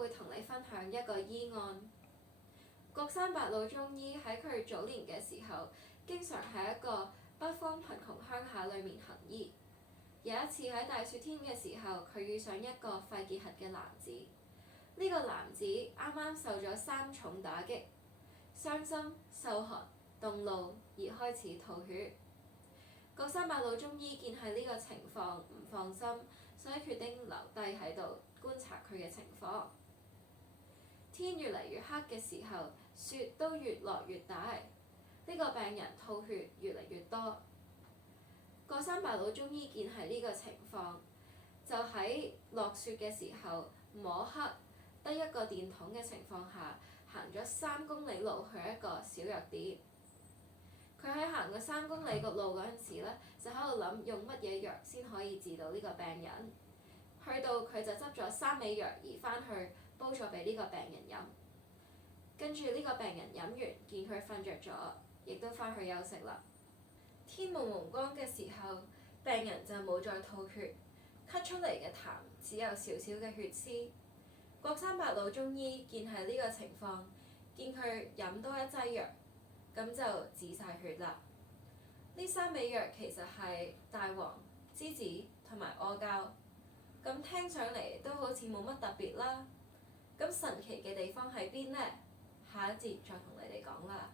會同你分享一個醫案。郭山伯老中醫喺佢早年嘅時候，經常喺一個北方貧窮鄉下裏面行醫。有一次喺大雪天嘅時候，佢遇上一個肺結核嘅男子。呢個男子啱啱受咗3重打擊，傷心、受寒、凍怒而開始吐血。郭山伯老中醫見係呢個情況唔放心，所以決定留低喺度觀察佢嘅情況。天越嚟越黑嘅時候，雪都越落越大，呢個病人吐血越嚟越多。郭山伯老中醫見係呢個情況，就喺落雪嘅時候摸黑得一個電筒嘅情況下，行咗3公里路去一個小藥店。佢喺行過3公里個路嗰陣時呢，就喺度諗用乜嘢藥先可以治到呢個病人。去到佢就執咗3味藥而返去煲咗俾呢個病人飲。跟住呢個病人飲完，見佢瞓着咗，亦都返去休息啦。天蒙蒙光嘅時候，病人就冇再吐血，咳出嚟嘅痰只有少少嘅血絲。郭山伯老中醫見係呢個情況，見佢飲多一劑藥，咁就止晒血啦。呢3味藥其實係大黃、梔子同埋阿膠，咁聽上嚟都好似冇乜特別啦。咁神奇嘅地方喺邊呢？下一節再同你哋講啦。